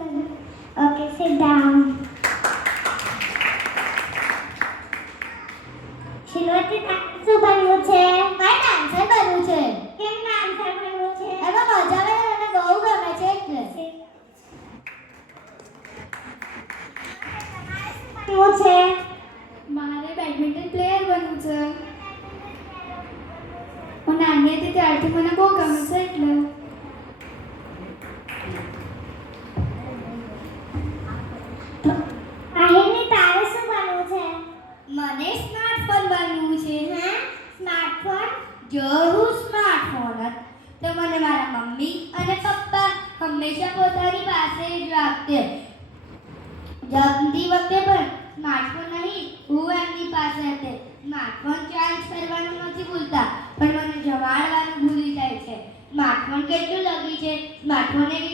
Okay, sit down. શિલવતી શું બનવું છે? મારે ડાન્સર બનવું છે. કેમ ડાન્સર બનવું છે? એમાં મજા આવે ને મને બહુ ગમે છે એટલે. બનવું છે? મારે બેડમિન્ટન પ્લેયર બનવું છે. હું નાની હતી ત્યારથી મને બહુ ગમે છે એટલે. આહિરની તારે શું બનવું છે? મને સ્માર્ટફોન બનવું છે. હા, સ્માર્ટફોન. જો હું સ્માર્ટફોન હોત તો મને મારા મમ્મી અને પપ્પા હંમેશા પોતાની પાસે જ રાખતે. જમતી વખતે પણ સ્માર્ટફોન નહીં, હું એમની પાસે હતી. સ્માર્ટફોન ચાર્જ કરવાનું નથી ભૂલતા, પણ મને જમાડવાનું ભૂલી જાય છે. સ્માર્ટફોન કેટલું લગી છે, સ્માર્ટફોન એક